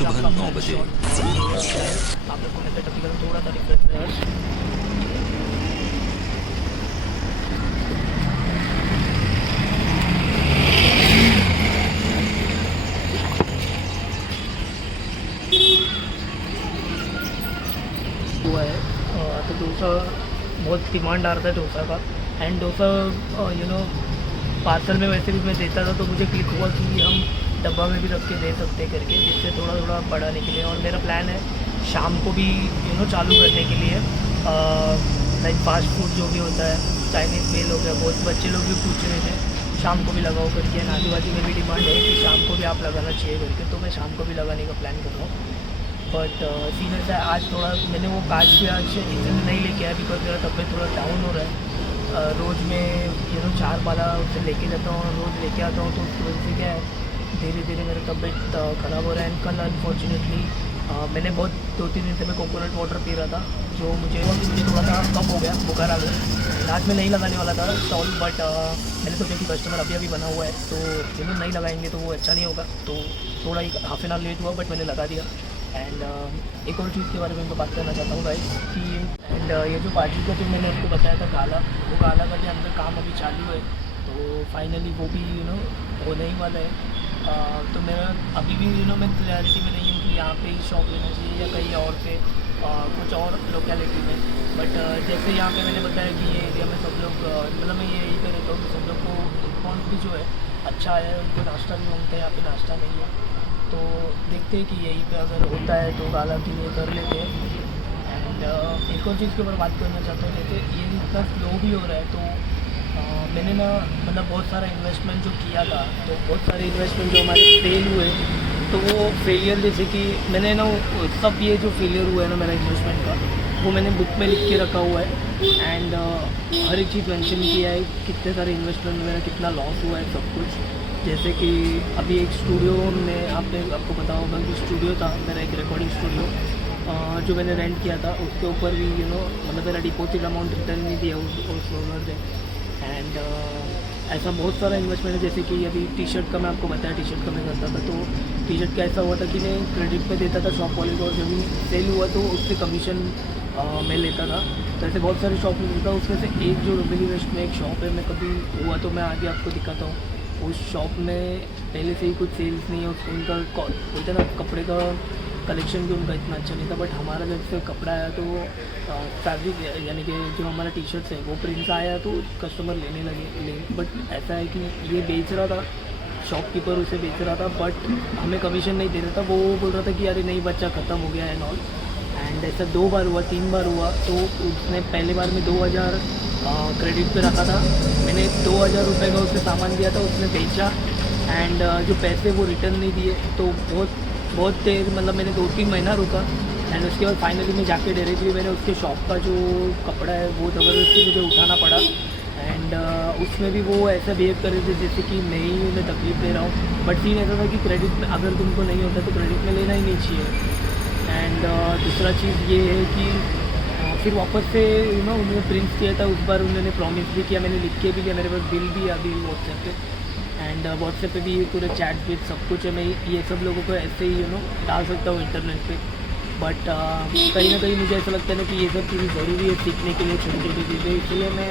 सुबह 9 बजे। आप लोग को मैं तकरीबन थोड़ा सा रिफ्रेश हुआ है। तो डोसा बहुत डिमांड आ रहा था डोसा का। एंड डोसा पार्सल में वैसे भी मैं देता था, तो मुझे क्लिक हुआ कि हम डब्बा में भी रख के दे सकते करके, जिससे थोड़ा थोड़ा बड़ा निकले। और मेरा प्लान है शाम को भी चालू करने के लिए, लाइक फास्ट फूड जो भी होता है, चाइनीज़ मेल हो गया, बहुत बच्चे लोग भी पूछ रहे थे शाम को भी लगाओ करके। आजू बाजू में भी डिमांड है कि शाम को भी आप लगाना चाहिए करके, तो मैं शाम को भी लगाने का प्लान कर रहा हूँ। बट सीन ऐसा है, आज थोड़ा मैंने वो काज भी आज इसलिए नहीं लेके आया बिकॉज मेरा तबीयत थोड़ा डाउन हो रहा है। रोज़ में 4 बाला उसे लेके जाता हूँ और रोज़ लेके आता हूँ, तो उसकी वजह से क्या है धीरे धीरे मेरा तबीयत ख़राब हो रहा है। एंड कल अनफॉर्चुनेटली मैंने बहुत 2-3 दिन से मैं कोकोनट वाटर पी रहा था, जो मुझे थोड़ा सा कम हो गया, बुखार आ गया। आज मैं नहीं लगाने वाला था स्टॉल, बट मैंने सोचा कि कस्टमर अभी बना हुआ है, तो नहीं लगाएंगे तो वो अच्छा नहीं होगा, तो थोड़ा ही हाफ एन आवर लेट हुआ, बट मैंने लगा दिया। एंड एक और चीज़ के बारे में मैं बात करना चाहता हूँ गाइस कि ये जो पार्टी का जो मैंने आपको बताया था गाला, वो गाला का जो अंदर काम अभी चालू है, तो फाइनली वो भी होने ही वाला है। तो मेरा अभी भी मैं क्लैरिटी में नहीं हूँ कि यहाँ पे ही शॉप लेना चाहिए या कहीं और पे कुछ और लोकेलिटी में। बट जैसे यहाँ पे मैंने बताया कि ये एरिया में सब लोग मतलब मैं यही पे रहता हूँ, तो सब लोग को रिस्पॉन्स भी जो है अच्छा है, उनको नाश्ता भी मांगते हैं, यहाँ पे नाश्ता नहीं है, तो देखते हैं कि यहीं पे अगर होता है तो गाला के लिए कर लेते हैं। एंड एक और चीज़ के ऊपर बात करना चाहता हूँ, जैसे ये इतना स्लो भी हो रहा है, तो मैंने मतलब बहुत सारा इन्वेस्टमेंट जो किया था, तो बहुत सारे इन्वेस्टमेंट जो हमारे फेल हुए, तो वो फेलियर जैसे कि मैंने सब ये जो फेलियर हुआ है मेरा इन्वेस्टमेंट का, वो मैंने बुक में लिख के रखा हुआ है। एंड हर एक चीज़ मेंशन किया है, कितने सारे इन्वेस्टमेंट में मेरा कितना लॉस हुआ है, सब कुछ। जैसे कि अभी एक स्टूडियो में आपको पता होगा कि स्टूडियो था मेरा, एक रिकॉर्डिंग स्टूडियो, जो मैंने रेंट किया था, उसके ऊपर भी मतलब मेरा डिपॉजिट अमाउंट रिटर्न नहीं दिया उस ओनर ने। एंड ऐसा बहुत सारा इन्वेस्टमेंट है। जैसे कि अभी टी शर्ट का मैं आपको बताया, टी शर्ट का मैं करता था, तो टी शर्ट का ऐसा हुआ था कि मैं क्रेडिट पे देता था शॉप वाले को, और जब भी सेल हुआ तो उससे कमीशन मैं लेता था। तो ऐसे बहुत सारे शॉप में मिलता, उसमें से एक जो रुबेली वेस्ट में एक शॉप है, मैं कभी हुआ तो मैं आगे आपको दिखाता हूँ। उस शॉप में पहले से ही कुछ सेल्स नहीं है, उनका बोलते ना कपड़े का कलेक्शन भी उनका इतना अच्छा नहीं था। बट हमारा जब से कपड़ा आया तो फैब्रिक यानी कि जो हमारा टी शर्ट्स है वो प्रिंट्स आया, तो कस्टमर लेने लगे। बट ऐसा है कि ये बेच रहा था, शॉपकीपर उसे बेच रहा था, बट हमें कमीशन नहीं दे रहा था। वो बोल रहा था कि अरे नहीं बच्चा ख़त्म हो गया है एंड ऑल। एंड ऐसा 2 बार हुआ, 3 बार हुआ। तो उसने पहले बार में 2000 क्रेडिट पे रखा था, मैंने 2000 रुपये का उससे सामान दिया था, उसने बेचा। एंड जो पैसे वो रिटर्न नहीं दिए, तो बहुत देर मतलब मैंने 2-3 महीना रुका। एंड उसके बाद फाइनली मैं जाके डायरेक्टली मैंने उसके शॉप का जो कपड़ा है वो ज़बरदस्ती मुझे उठाना पड़ा। एंड उसमें भी वो ऐसा बिहेव कर रहे थे जैसे कि मैं ही उन्हें तकलीफ़ दे रहा हूँ। बट सीन ऐसा था कि क्रेडिट में अगर तुमको नहीं होता तो क्रेडिट में लेना ही नहीं चाहिए। एंड दूसरा चीज़ ये है कि फिर वापस से उन्होंने प्रिंट किया था, उस बार उन्होंने प्रॉमिस भी किया, मैंने लिख के भी किया, मेरे पास बिल भी अभी व्हाट्सएप पे। एंड व्हाट्सएप पे भी पूरे चैट भी सब कुछ है, मैं ये सब लोगों को ऐसे ही डाल सकता हूँ इंटरनेट पे। बट कहीं ना कहीं मुझे ऐसा लगता है ना कि ये सब चीज़ें ज़रूरी है सीखने के लिए, छोटी छोटी चीज़ें, इसलिए मैं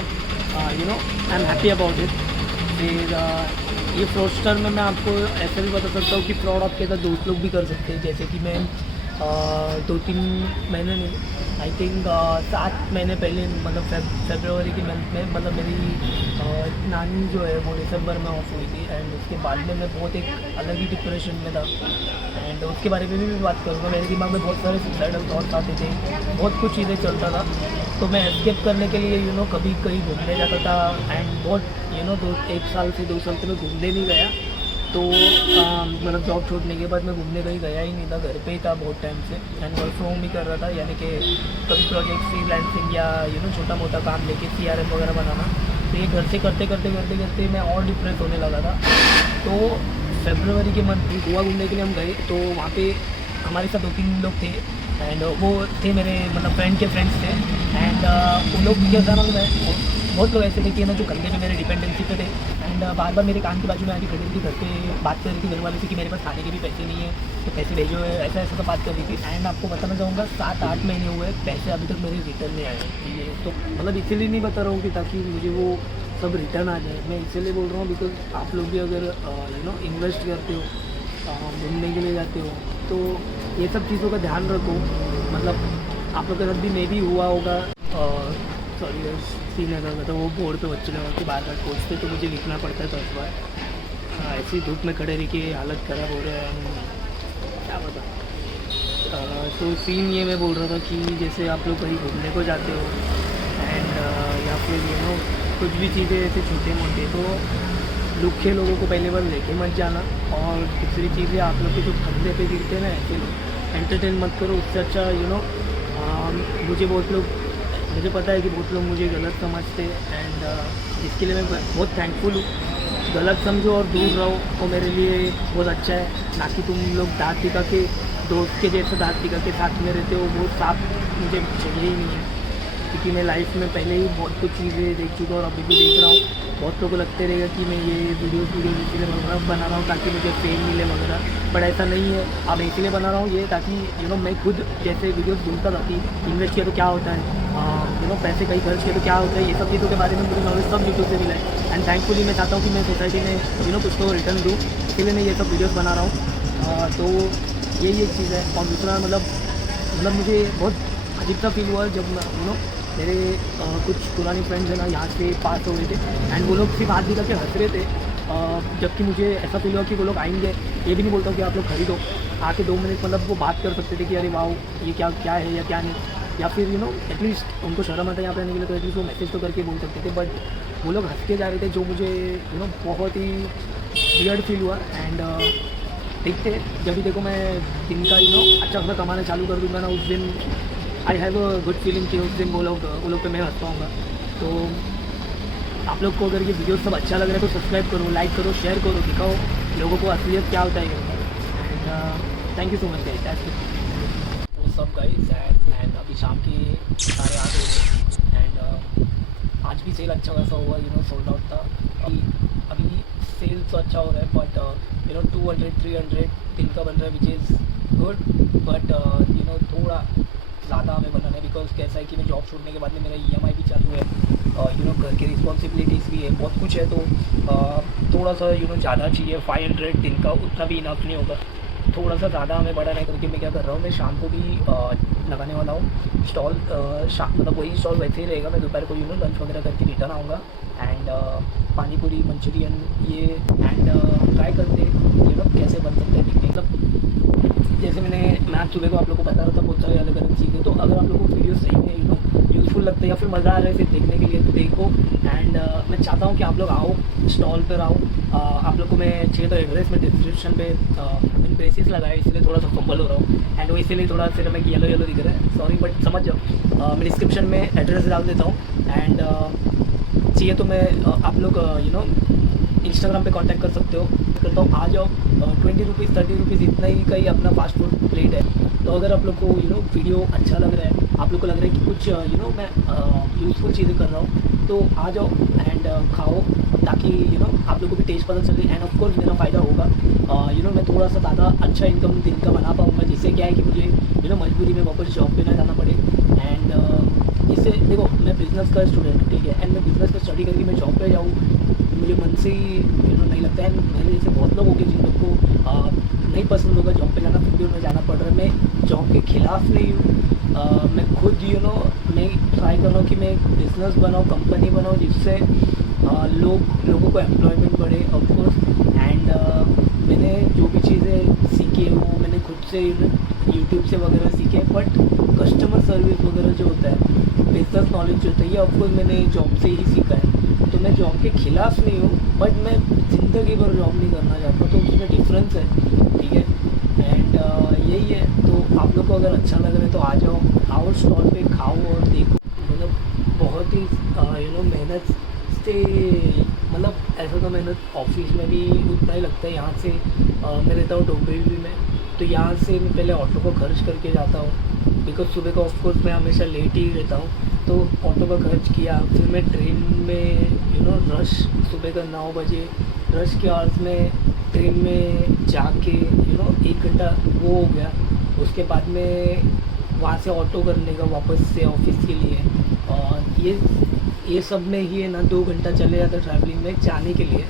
I am happy about it. फिर ये फ्रॉडस्टर में मैं आपको ऐसा भी बता सकता हूँ कि फ्रॉड आपके साथ दोस्त लोग भी कर सकते हैं। जैसे कि मैं 2-3 महीने नहीं, आई थिंक 7 महीने पहले मतलब फरवरी के मंथ में, मतलब मेरी नानी जो है वो दिसंबर में ऑफ हुई थी। एंड उसके बाद में मैं बहुत एक अलग ही डिप्रेशन में था। एंड उसके बारे में भी मैं बात करूँगा। मेरे दिमाग में बहुत सारे सुसाइडल थॉट्स आते थे, बहुत कुछ चीज़ें चलता था। तो मैं एस्केप करने के लिए कभी कहीं घूमने जाता था। एंड बहुत 1 साल से 2 साल से मैं घूमने नहीं गया। तो मतलब जॉब छोड़ने के बाद मैं घूमने कहीं गया ही नहीं था, घर पे ही था बहुत टाइम से। एंड वर्क फ्रॉम होम भी कर रहा था, यानी कि कभी प्रोजेक्ट फ्रीलांसिंग या छोटा मोटा काम लेके CRM वगैरह बनाना। तो ये घर से करते मैं और डिप्रेस होने लगा था। तो फरवरी के मंथ में गोवा घूमने के लिए हम गए, तो वहाँ पे हमारे साथ 2-3 लोग थे। एंड वो थे मेरे मतलब फ्रेंड के फ्रेंड्स थे। एंड उन लोग क्या था, मतलब बहुत लोग ऐसे थे कि ना जो कंधे पे मेरे डिपेंडेंसी पे थे एंड बार बार मेरे कान के बाजू में आके खड़ी थी, घर पे बात कर रही थी घर वाले से कि मेरे पास खाने के भी पैसे नहीं है तो पैसे भेजो है, ऐसा ऐसा तो बात कर रही थी। एंड आपको बताना चाहूँगा 7-8 महीने हुए, पैसे अभी तक मेरे रिटर्न नहीं आए। ठीक है, तो मतलब इसीलिए नहीं बता रहा हूँ कि ताकि मुझे वो सब रिटर्न आ जाए, मैं इसीलिए बोल रहा हूँ बिकॉज आप लोग भी अगर इन्वेस्ट करते हो, घूमने के लिए जाते हो, तो ये सब चीज़ों का ध्यान रखो। मतलब आप लोग के साथ भी मे भी हुआ होगा, सॉरी श्रीनगर में तो वो बोर्ड पे बच्चे लगा के बार बार पहुँचते तो मुझे लिखना पड़ता है 10 बार। ऐसी धूप में खड़े रह के हालत ख़राब हो रहा है, क्या बता। तो सीन ये मैं बोल रहा था कि जैसे आप लोग कहीं घूमने को जाते हो एंड या फिर कुछ भी चीज़ें ऐसे छोटे मोटे, तो लुखे लोगों को पहले बार लेके मत जाना। और दूसरी चीज़ें आप लोग के जो कंधे पे गिरते हैं ना, ऐसे लोग एंटरटेन मत करो। उससे अच्छा मुझे पता है कि बहुत लोग मुझे गलत समझते एंड इसके लिए मैं बहुत थैंकफुल हूँ। गलत समझो और दूर रहो तो मेरे लिए बहुत अच्छा है, ना कि तुम लोग दाँत दिखा के दोस्त के जैसे दाँत दिखा के साथ में रहते हो, वो साथ मुझे चाहिए ही नहीं है। क्योंकि मैं लाइफ में पहले ही बहुत कुछ चीज़ें देख चुका और अभी भी देख रहा हूँ। बहुत लोगों को लगते रहेगा कि मैं ये वीडियो इसीलिए वगैरह बना रहा हूँ ताकि मुझे फेम मिले वगैरह, बट ऐसा नहीं है। अब इसलिए बना रहा हूँ ये ताकि मैं खुद जैसे वीडियोस ढूंढता था कि इन्वेस्ट किया तो क्या होता है, पैसे कहीं खर्च किया तो क्या होता है, ये सब चीज़ों के बारे में मुझे नॉलेज सब यूट्यूब से मिला है। एंड थैंकफुली मैं चाहता हूँ कि मैं सोसाइटी में कुछ तो रिटर्न दूँ, इसीलिए मैं ये सब वीडियोज़ बना रहा हूँ। तो यही एक चीज़ है। और दूसरा मतलब मुझे बहुत अजीब सा फील हुआ जब मेरे कुछ पुराने फ्रेंड्स हैं ना यहाँ से पास हो गए थे एंड वो लोग सिर्फ हाथ दिखा के हंस रहे थे, जबकि मुझे ऐसा फील हुआ कि वो लोग आएंगे। ये भी नहीं बोलता कि आप लोग खरीदो, आके 2 मिनट मतलब वो बात कर सकते थे कि अरे वाओ ये क्या है या क्या नहीं, या फिर एटलीस्ट उनको शर्म आता है यहाँ पे आने के लिए तो एटलीस्ट वो मैसेज तो करके बोल सकते थे। बट वो लोग हंस के जा रहे थे, जो मुझे बहुत ही वियर्ड फील हुआ। एंड देखते जब भी देखो मैं दिन का अच्छा खासा कमाना चालू कर दूँगा ना, उस दिन I have a good feeling कि उस दिन वो लोग पे मैं हंस पाऊँगा। तो आप लोग को अगर ये वीडियो सब अच्छा लग रहा है तो सब्सक्राइब करो, लाइक करो, शेयर करो, दिखाओ लोगों को असलियत क्या होता है। And thank you so much guys, that's it. वो सब गाइस एंड अभी शाम के 8:30 हो गए एंड आज भी सेल अच्छा खासा हुआ, सोल्ड आउट था। अभी सेल तो अच्छा हो रहा है बट 200-300 दिन का बन रहा है विच इज़ गुड, बट थोड़ा ज़्यादा हमें बनाना है। बिकॉज कैसा है कि मैं जॉब छोड़ने के बाद में मेरा EMI भी चालू है, घर की रिस्पॉन्सिबिलिटीज़ भी है, बहुत कुछ है। तो थोड़ा सा ज़्यादा चाहिए। 500 दिन का उतना भी इनफ नहीं होगा, थोड़ा सा ज़्यादा हमें बढ़ाना है। करके मैं क्या कर रहा हूँ, मैं शाम को भी लगाने वाला हूँ स्टॉल। मतलब वही स्टॉल वैसे ही रहेगा, मैं दोपहर को लंच वगैरह करके रिटर्न आऊँगा एंड पानी पूरी मंचूरियन ये एंड ट्राई करते कैसे बन सकते हैं दिखने। मतलब जैसे मैं आज सुबह को आप लोगों को बता रहा था बहुत सारी अलग अलग चीज़ें, तो अगर आप लोगों को वीडियो सही में यूज़फुल लगता है या फिर मज़ा आ रहा है फिर देखने के लिए तो देखो। एंड मैं चाहता हूँ कि आप लोग आओ स्टॉल पर आओ। आप लोग को मैं चाहिए तो एड्रेस में डिस्क्रिप्शन पे मैंने ब्रेसेस लगाए, इसलिए थोड़ा सा फंबल हो रहा हूँ एंड वो इसीलिए थोड़ा सिर में येलो दिख रहा है, सॉरी बट समझ जाओ। मैं डिस्क्रिप्शन में एड्रेस डाल देता हूँ एंड चाहिए तो मैं आप लोग इंस्टाग्राम पे कांटेक्ट कर सकते हो, करता हूँ। आ जाओ, 20 रुपीज़ 30 रुपीज़ इतना ही का ही अपना फास्ट फूड प्लेट है। तो अगर आप लोग को वीडियो अच्छा लग रहा है, आप लोग को लग रहा है कि कुछ मैं यूज़फुल चीज़ें कर रहा हूँ, तो आ जाओ एंड खाओ ताकि आप लोग को भी टेस्ट पता चले एंड ऑफकोर्स मेरा फ़ायदा होगा। मैं थोड़ा सा ज़्यादा अच्छा इनकम दिन का बना पाऊँगा, जिससे क्या है कि मुझे मजबूरी में वापस जॉब पे ना जाना पड़े। एंड इससे देखो मैं बिज़नेस का स्टूडेंट, ठीक है, एंड मैं बिज़नेस का स्टडी करके मैं जॉब पे जाऊँ मुझे मन से ही नहीं लगता है। मेरे जैसे बहुत लोग हो गए जिन लोग को नहीं पसंद होगा जॉब पे जाना, फिर भी उन्हें जाना पड़ रहा है। मैं जॉब के खिलाफ़ नहीं हूँ, मैं खुद मैं ट्राई कर रहा हूँ कि मैं एक बिज़नेस बनाऊँ, कंपनी बनाऊँ जिससे लोगों को एम्प्लॉयमेंट बढ़े ऑफकोर्स। एंड मैंने जो भी चीज़ें सीखी है वो मैंने खुद से यूट्यूब से वगैरह सीखे, बट कस्टमर सर्विस वगैरह जो होता है, बिजनेस नॉलेज जो होता है, ये ऑफकोर्स मैंने जॉब से ही सीखा है। तो मैं जॉब के खिलाफ़ नहीं हूँ बट मैं ज़िंदगी भर जॉब नहीं करना चाहता, तो उसमें डिफरेंस है, ठीक है। एंड यही है। तो आप लोग को अगर अच्छा लग रहा है तो आ जाओ, आओ स्टॉल पे खाओ और देखो। मतलब बहुत ही मेहनत से, मतलब ऐसा तो मेहनत ऑफिस में भी उतना ही लगता है। यहाँ से मैं रहता हूँ डोंबिवली में, तो यहाँ से मैं पहले ऑटो को खर्च करके जाता हूँ बिकॉज सुबह को ऑफकोर्स मैं हमेशा लेट ही रहता हूँ। तो ऑटो का खर्च किया, फिर मैं ट्रेन में रश सुबह का 9 बजे रश के आवर्स में ट्रेन में जाके 1 घंटा वो हो गया। उसके बाद में वहाँ से ऑटो करने का वापस से ऑफिस के लिए, और ये सब में ही है ना 2 घंटा चले जाता ट्रैवलिंग में जाने के लिए।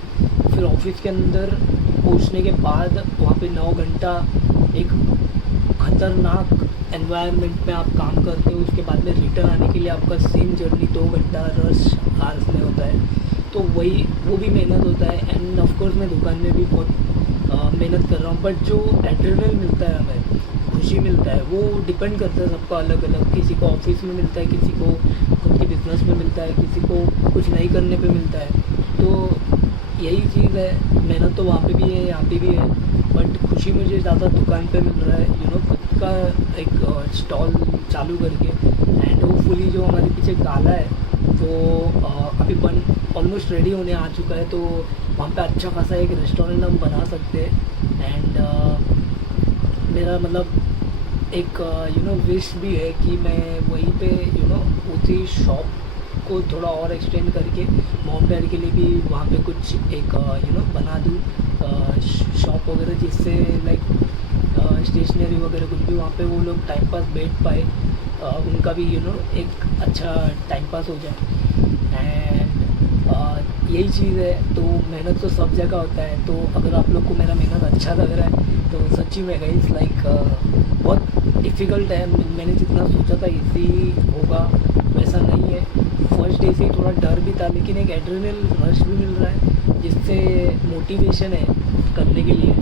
फिर ऑफिस के अंदर पहुँचने के बाद वहाँ पे 9 घंटा एक ख़तरनाक एनवायरनमेंट में आप काम करते हो। उसके बाद में रिटर्न आने के लिए आपका सेम जर्नी 2 घंटा रश आवर्स में होता है, तो वो भी मेहनत होता है। एंड ऑफ कोर्स मैं दुकान में भी बहुत मेहनत कर रहा हूँ, बट जो एड्रेनल मिलता है हमें, खुशी मिलता है, वो डिपेंड करता है सबका अलग अलग। किसी को ऑफिस में मिलता है, किसी को खुद के बिजनेस में मिलता है, किसी को कुछ नहीं करने पे मिलता है। तो यही चीज़ है, मेहनत तो वहाँ पे भी है, यहाँ पे भी है, बट खुशी मुझे ज़्यादा दुकान पे मिल रहा है। खुद का एक स्टॉल चालू करके। एंड होपफुली जो हमारे पीछे काला है वो अभी बन ऑलमोस्ट रेडी होने आ चुका है, तो वहाँ पे अच्छा खासा एक रेस्टोरेंट हम बना सकते हैं। एंड मेरा मतलब एक विश भी है कि मैं वहीं पे उसी शॉप को थोड़ा और एक्सटेंड करके मॉम डैड के लिए भी वहाँ पे कुछ एक बना दूँ शॉप वगैरह, जिससे लाइक स्टेशनरी वगैरह कुछ भी वहाँ पे वो लोग टाइम पास बैठ पाए, उनका भी एक अच्छा टाइम पास हो जाए। एंड यही चीज़ है। तो मेहनत तो सब जगह होता है, तो अगर आप लोग को मेरा मेहनत अच्छा लग रहा है तो सच्ची में गाइस लाइक बहुत डिफ़िकल्ट है। मैंने जितना सोचा था इजी होगा वैसा नहीं है। फर्स्ट डे से ही थोड़ा डर भी था, लेकिन एक एड्रेनल रश भी मिल रहा है जिससे मोटिवेशन है करने के लिए।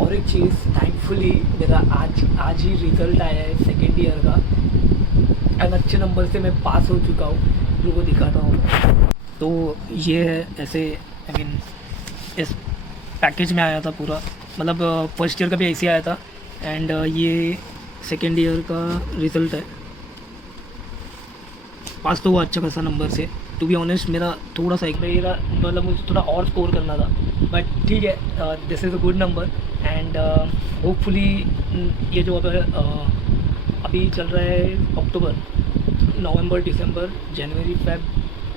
और एक चीज़, थैंकफुली मेरा आज ही रिज़ल्ट आया है सेकेंड ईयर का, एंड अच्छे नंबर से मैं पास हो चुका हूँ, जो को दिखाता हूँ। तो ये है ऐसे, आई मीन इस पैकेज में आया था पूरा, मतलब फर्स्ट ईयर का भी ऐसे आया था। एंड ये सेकेंड ईयर का रिज़ल्ट है। पास तो हुआ अच्छा खासा नंबर से। टू बी ऑनेस्ट मेरा थोड़ा सा मतलब मुझे थोड़ा और स्कोर करना था, बट ठीक है, this is a good number. And hopefully ये जो अभी चल रहा है अक्टूबर, नवंबर, दिसंबर, जनवरी, फेब,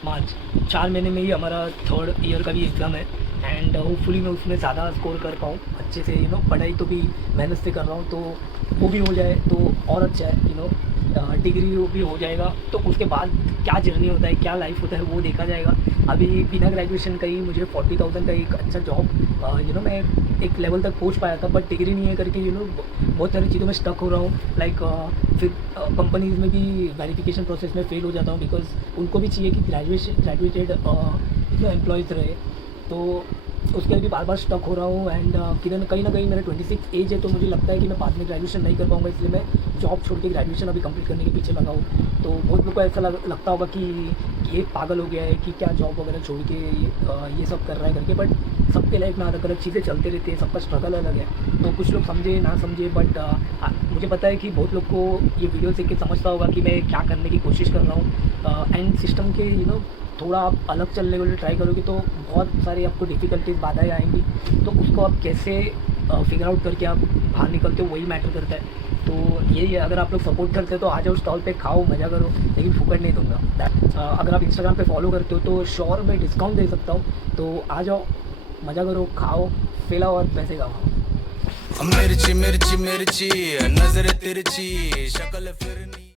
मार्च, 4 महीने में ही हमारा थर्ड ईयर का भी एग्ज़ाम है। एंड होपफुली मैं उसमें ज़्यादा स्कोर कर पाऊँ अच्छे से। पढ़ाई तो भी मेहनत से कर रहा हूँ, तो वो भी हो जाए तो और अच्छा है। डिग्री भी हो जाएगा, तो उसके बाद क्या जर्नी होता है, क्या लाइफ होता है, वो देखा जाएगा। अभी बिना ग्रेजुएशन का ही मुझे 40,000 का एक अच्छा जॉब मैं एक लेवल तक पहुंच पाया था, बट डिग्री नहीं है करके बहुत सारी चीज़ों में स्टक हो रहा हूँ। लाइक फिर कंपनीज़ में भी वेरिफिकेशन प्रोसेस में फ़ेल हो जाता हूँ, बिकॉज उनको भी चाहिए कि ग्रेजुएटेड एम्प्लॉयज़ रहे, तो उसके लिए भी बार बार स्टक हो रहा हूँ। एंड कहीं ना कहीं मेरा 26 एज है, तो मुझे लगता है कि मैं बाद में ग्रेजुएशन नहीं कर पाऊँगा, इसलिए मैं जॉब छोड़ के ग्रेजुएशन अभी कंप्लीट करने के पीछे लगा हूँ। तो बहुत लोग को ऐसा लगता होगा कि ये पागल हो गया है कि क्या जॉब वगैरह छोड़ के ये सब कर रहा है करके, बट सबके लाइफ में अलग अलग चीज़ें चलते रहती है, सबका स्ट्रगल अलग है। तो कुछ लोग समझे ना समझे, बट मुझे पता है कि बहुत लोग को ये वीडियो देख के समझता होगा कि मैं क्या करने की कोशिश कर रहा हूँ। एंड सिस्टम के थोड़ा आप अलग चलने के लिए ट्राई करोगे तो बहुत सारी आपको डिफ़िकल्टीज बाधाएं आएंगी, तो उसको आप कैसे फिगर आउट करके आप बाहर निकलते हो, वही मैटर करता है। तो यही है, अगर आप लोग सपोर्ट करते हो तो आ जाओ स्टॉल पे, खाओ, मज़ा करो, लेकिन फुकट नहीं दूंगा। अगर आप इंस्टाग्राम पे फॉलो करते हो तो श्योर मैं डिस्काउंट दे सकता हूँ, तो आ जाओ, मज़ा करो, खाओ, फैलाओ और पैसे कमाओ। मिर्ची मिर्ची मिर्ची नजर तिरछी शक्ल फिर